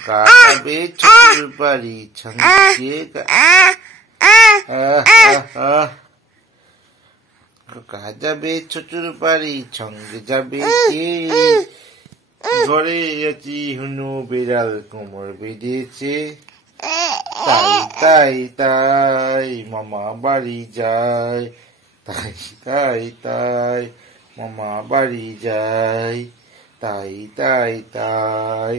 লঙ্কা যাবে শ্বশুর বাড়ি সঙ্গে খোকা যাবে শ্বশুর বাড়ি সঙ্গে যাবে কে ঘরে আছি হুনু বিড়াল কোমর বেঁধেছে তাই তাই তাই মামা বাড়ি যায় তাই তাই তাই মামা বাড়ি যায় তাই তাই তাই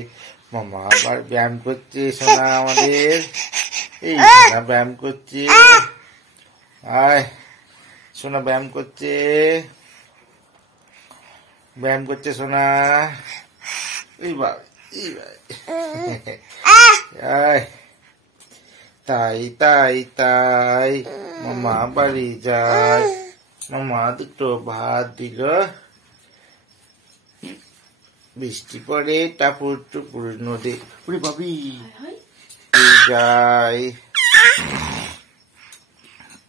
মামা আবার ব্যায়াম করছে সোনা আমাদের এই সোনা ব্যায়াম করছে আয় সোনা ব্যায়াম করছে সোনা এইবার আয় তাই তাই তাই মামা বাড়ি যায় মামা দুটো ভাত দিল বৃষ্টি পড়ে টাপুর টুপুর নদী উড়ে ভাবি যায়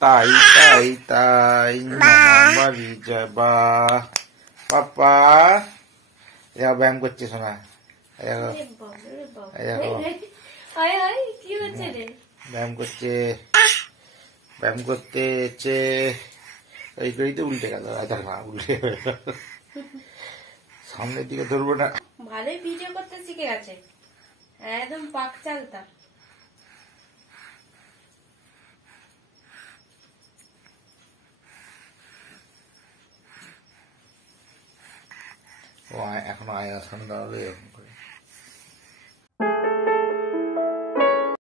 তাই তাই তাই মামা বাড়ি যাবা পাপা এরা ব্যায়াম করছে শোনা ব্যায়াম করতে এই করেই তো উল্টে গেল উল্টে সামনের দিকে ধরবো না ভালোই ভিডিও করতে শিখে গেছে একদম পাক চালতা ও এখনো আয় আসন দাঁড়ালে